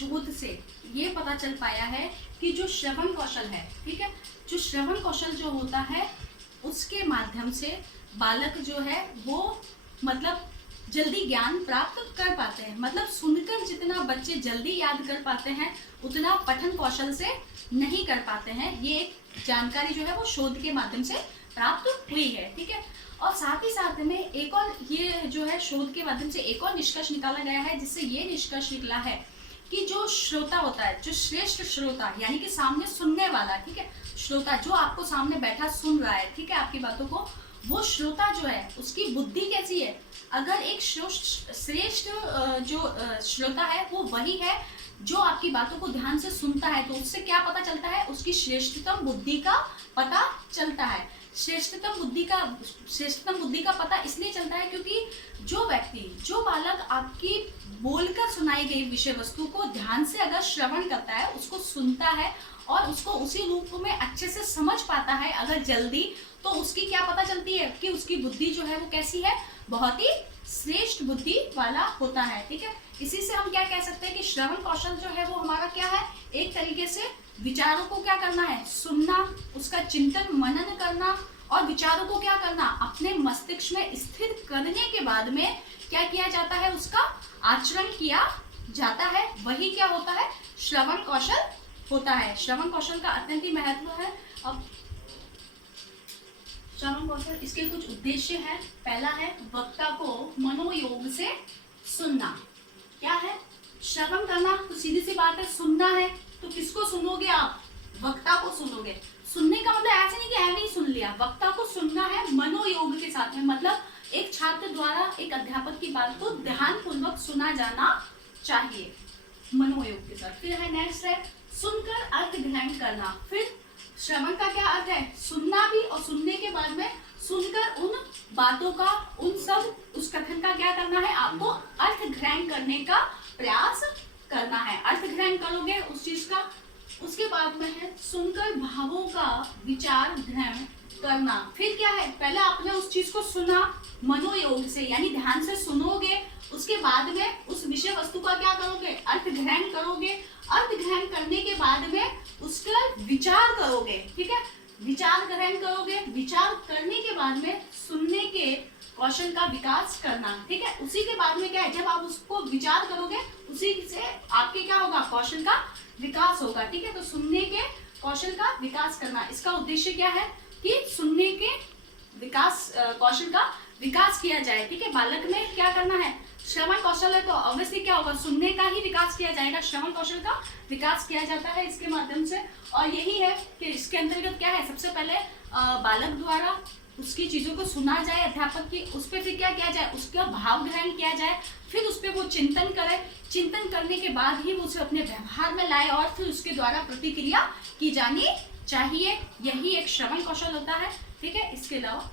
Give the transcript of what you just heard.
शोध से ये पता चल पाया है कि जो श्रवण कौशल है, ठीक है, जो श्रवण कौशल जो होता है उसके माध्यम से बालक जो है वो मतलब जल्दी ज्ञान प्राप्त कर पाते हैं। मतलब सुनकर जितना बच्चे जल्दी याद कर पाते हैं उतना पठन कौशल से नहीं कर पाते हैं। ये एक जानकारी जो है वो शोध के माध्यम से प्राप्त हुई है, ठीक है। और साथ ही साथ में एक और ये जो है शोध के माध्यम से एक और निष्कर्ष निकाला गया है, जिससे ये निष्कर्ष निकला है कि जो श्रोता होता है, जो श्रेष्ठ श्रोता यानी कि सामने सुनने वाला, ठीक है, श्रोता जो आपको सामने बैठा सुन रहा है, ठीक है, आपकी बातों को, वो श्रोता जो है उसकी बुद्धि कैसी है। अगर एक श्रेष्ठ जो श्रोता है वो वही है जो आपकी बातों को ध्यान से सुनता है, तो उससे क्या पता चलता है, उसकी श्रेष्ठतम बुद्धि का पता चलता है। श्रेष्ठतम बुद्धि का पता इसलिए चलता है क्योंकि जो व्यक्ति, जो बालक आपकी बोलकर सुनाई गई विषय वस्तु को ध्यान से अगर श्रवण करता है, उसको सुनता है और उसको उसी रूप में अच्छे से समझ पाता है अगर जल्दी, तो उसकी क्या पता चलती है कि उसकी बुद्धि जो है वो कैसी है, बहुत ही श्रेष्ठ बुद्धि वाला होता है, ठीक है। इसी से हम क्या कह सकते हैं कि श्रवण कौशल जो है वो हमारा क्या है, एक तरीके से विचारों को क्या करना है, सुनना, उसका चिंतन मनन करना और विचारों को क्या करना, अपने मस्तिष्क में स्थिर करने के बाद में क्या किया जाता है, उसका आचरण किया जाता है। वही क्या होता है, श्रवण कौशल होता है। श्रवण कौशल का अत्यंत ही महत्व है। अब श्रवण कौशल, इसके कुछ उद्देश्य हैं। पहला है वक्ता को मनोयोग से सुनना। क्या है, श्रवण करना तो सीधी सी बात है, सुनना है तो किसको सुनोगे आप, वक्ता को सुनोगे। सुनने का मतलब ऐसे नहीं कि ऐसे ही सुन लिया, वक्ता को सुनना है मनोयोग के साथ में, मतलब एक छात्र द्वारा एक अध्यापक की बात को ध्यान पूर्वक सुना जाना चाहिए मनोयोग के साथ। फिर है नेक्स्ट है सुनकर अर्थ ग्रहण करना। फिर श्रवण का क्या अर्थ है, सुनना भी, और सुनने के बाद में सुनकर उन बातों का, उन सब उस कथन का क्या करना है, आपको अर्थ ग्रहण करने का प्रयास करना है। अर्थ ग्रहण करोगे उस चीज का। उसके बाद में है सुनकर भावों का विचार ग्रहण करना। फिर क्या है, पहले आपने उस चीज को सुना मनोयोग से, यानी ध्यान से सुनोगे, उसके बाद में उस विषय वस्तु का क्या करोगे, अर्थ ग्रहण करोगे। अर्थ ग्रहण करने के बाद में उसका विचार करोगे, ठीक है, विचार ग्रहण करोगे। विचार करने के बाद में सुनने के कौशल का विकास करना, ठीक है। उसी के बाद में क्या है, जब आप उसको विचार करोगे उसी से आपके क्या होगा, कौशल का विकास होगा, ठीक है। तो सुनने के कौशल का विकास करना, इसका उद्देश्य क्या है कि सुनने के विकास कौशल का विकास किया जाए, ठीक है। बालक में क्या करना है, श्रवण कौशल है तो ऑब्वियसली क्या होगा, सुनने का ही विकास किया जाएगा, श्रवण कौशल का विकास किया जाता है इसके माध्यम से। और यही है कि इसके अंतर्गत क्या है, सबसे पहले बालक द्वारा उसकी चीजों को सुना जाए अध्यापक की, उस पर फिर क्या किया जाए, उसका भाव ग्रहण किया जाए, फिर उस पर वो चिंतन करे, चिंतन करने के बाद ही वो उसे अपने व्यवहार में लाए और फिर उसके द्वारा प्रतिक्रिया की जानी चाहिए। यही एक श्रवण कौशल होता है, ठीक है। इसके अलावा